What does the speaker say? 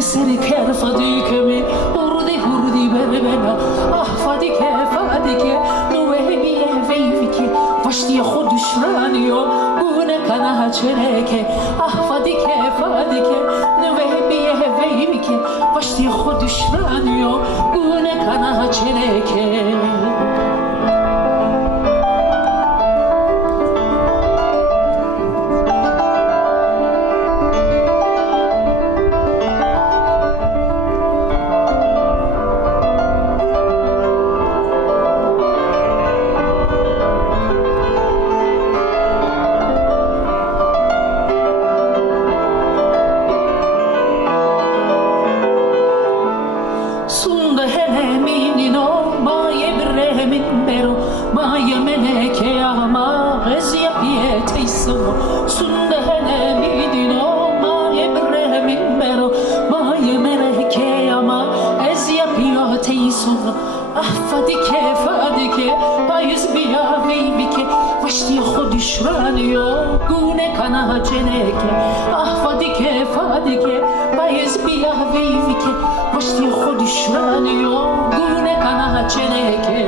سركر فديكمي هردي هردي بربنا فديكه فديكه نوهبيه ویفیکه وشتی خودش رانیو گونه کنه چرکه فدیکه فدیکه نوهبیه ویفیکه وشتی خودش رانیو گونه کنه چرکه Sunda heleminino maye bremin bero maye meleke ama gezya piyeteysim Sunda heleminino maye bremin bero maye meleke ama ezya piyeteysim fadike fadike bayız biya veybike Vaşti خودش رانیو گونه کنه چنکه فدیکه فدیکه bayız biya veybike وشتی خودش رانیو گونه کنه چنکه